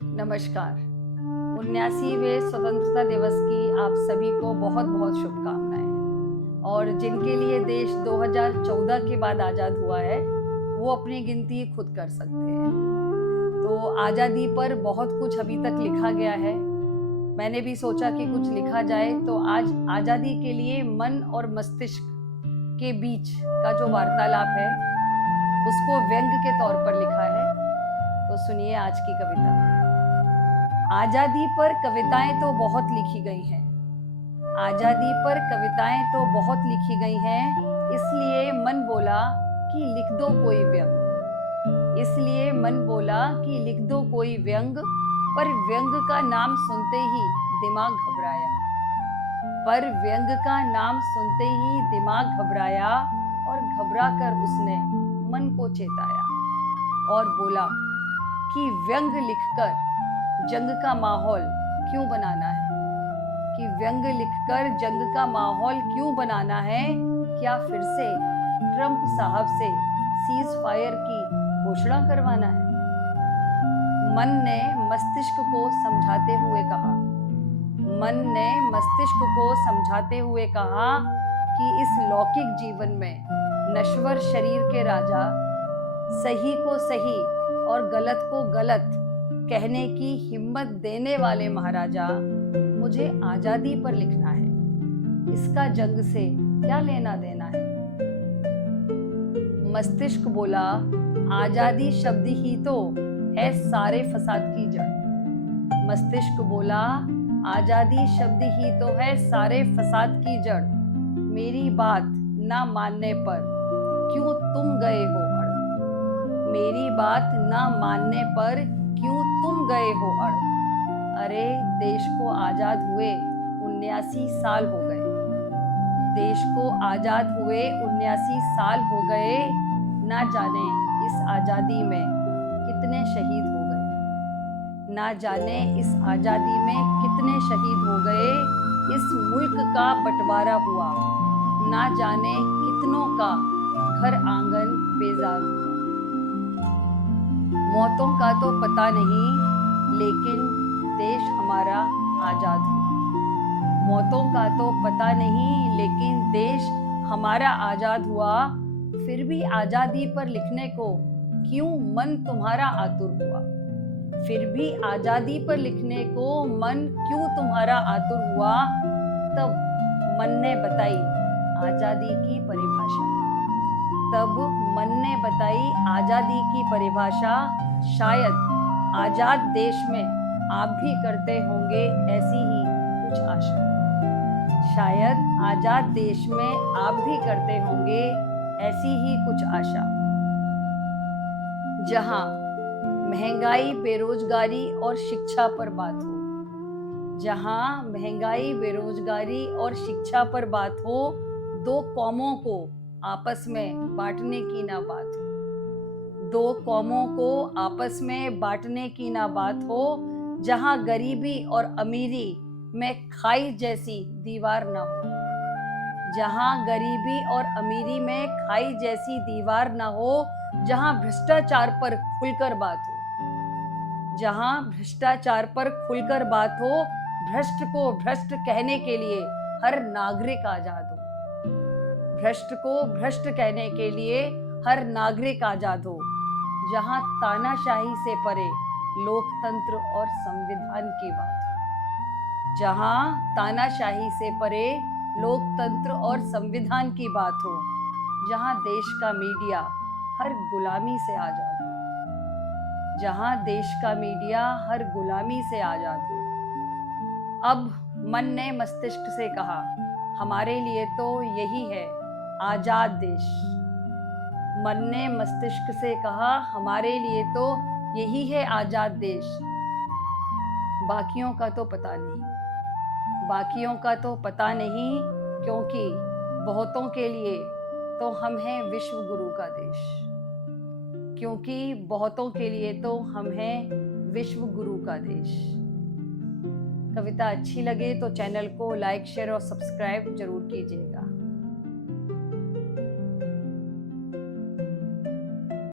नमस्कार। 79वें स्वतंत्रता दिवस की आप सभी को बहुत बहुत शुभकामनाएं। और जिनके लिए देश 2014 के बाद आज़ाद हुआ है वो अपनी गिनती खुद कर सकते हैं। तो आज़ादी पर बहुत कुछ अभी तक लिखा गया है। मैंने भी सोचा कि कुछ लिखा जाए, तो आज आज़ादी के लिए मन और मस्तिष्क के बीच का जो वार्तालाप है उसको व्यंग के तौर पर लिखा है। तो सुनिए आज की कविता। आजादी पर कविताएं तो बहुत लिखी गई हैं, आजादी पर कविताएं तो बहुत लिखी गई हैं, इसलिए मन बोला कि लिख दो कोई व्यंग। इसलिए मन बोला कि लिख दो कोई व्यंग, पर व्यंग का नाम सुनते ही दिमाग घबराया। पर व्यंग का नाम सुनते ही दिमाग घबराया, और घबरा कर उसने मन को चेताया और बोला कि व्यंग लिखकर जंग का माहौल क्यों बनाना है, कि व्यंग लिखकर जंग का माहौल क्यों बनाना है। क्या फिर से ट्रंप साहब से सीज फायर की घोषणा करवाना है। मन ने मस्तिष्क को समझाते हुए कहा, मन ने मस्तिष्क को समझाते हुए कहा कि इस लौकिक जीवन में नश्वर शरीर के राजा सही को सही और गलत को गलत कहने की हिम्मत देने वाले महाराजा, मुझे आजादी पर लिखना है, इसका जंग से क्या लेना देना है। मस्तिष्क बोला, आजादी शब्द ही तो है सारे फसाद की जड़। मस्तिष्क बोला, आजादी शब्द ही तो है सारे फसाद की जड़। मेरी बात ना मानने पर क्यों तुम गए हो अड़। मेरी बात ना मानने पर क्यों तुम गए हो अड़। अरे देश को आजाद हुए 79 साल हो गए। देश को आजाद हुए 79 साल हो गए। ना जाने इस आजादी में कितने शहीद हो गए। ना जाने इस आजादी में कितने शहीद हो गए। इस मुल्क का बंटवारा हुआ, ना जाने कितनों का घर आंगन बेजार हुआ। मौतों का तो पता नहीं, लेकिन देश हमारा आजाद हुआ। मौतों का तो पता नहीं, लेकिन देश हमारा आजाद हुआ। फिर भी आजादी पर लिखने को क्यों मन तुम्हारा आतुर हुआ। फिर भी आजादी पर लिखने को मन क्यों तुम्हारा आतुर हुआ। तब मन ने बताई आजादी की परिभाषा। तब मन ने बताई आजादी की परिभाषा। शायद आजाद देश में आप भी करते होंगे ऐसी ही कुछ आशा। शायद आजाद देश में आप भी करते होंगे ऐसी ही कुछ आशा। जहां महंगाई, बेरोजगारी और शिक्षा पर बात हो। जहां महंगाई, बेरोजगारी और शिक्षा पर बात हो। दो कौमों को आपस में बांटने की ना बात हो। दो कौमों को आपस में बांटने की ना बात हो। जहां गरीबी और अमीरी में खाई जैसी दीवार ना हो। जहां गरीबी और अमीरी में खाई जैसी दीवार ना हो। जहां भ्रष्टाचार पर खुलकर बात हो। जहां भ्रष्टाचार पर खुलकर बात हो। भ्रष्ट को भ्रष्ट कहने के लिए हर नागरिक आजाद हो। भ्रष्ट को भ्रष्ट कहने के लिए हर नागरिक आजाद हो। जहां तानाशाही से परे लोकतंत्र और संविधान की बात हो। जहां तानाशाही से परे लोकतंत्र और संविधान की बात हो। जहां देश का मीडिया हर गुलामी से आजाद हो। जहां देश का मीडिया हर गुलामी से आजाद हो। अब मन ने मस्तिष्क से कहा, हमारे लिए तो यही है आजाद देश। मन ने मस्तिष्क से कहा, हमारे लिए तो यही है आजाद देश। बाकियों का तो पता नहीं, बाकियों का तो पता नहीं, क्योंकि बहुतों के लिए तो हम हैं विश्व गुरु का देश। क्योंकि बहुतों के लिए तो हम हैं विश्व गुरु का देश। कविता अच्छी लगे तो चैनल को लाइक, शेयर और सब्सक्राइब जरूर कीजिएगा।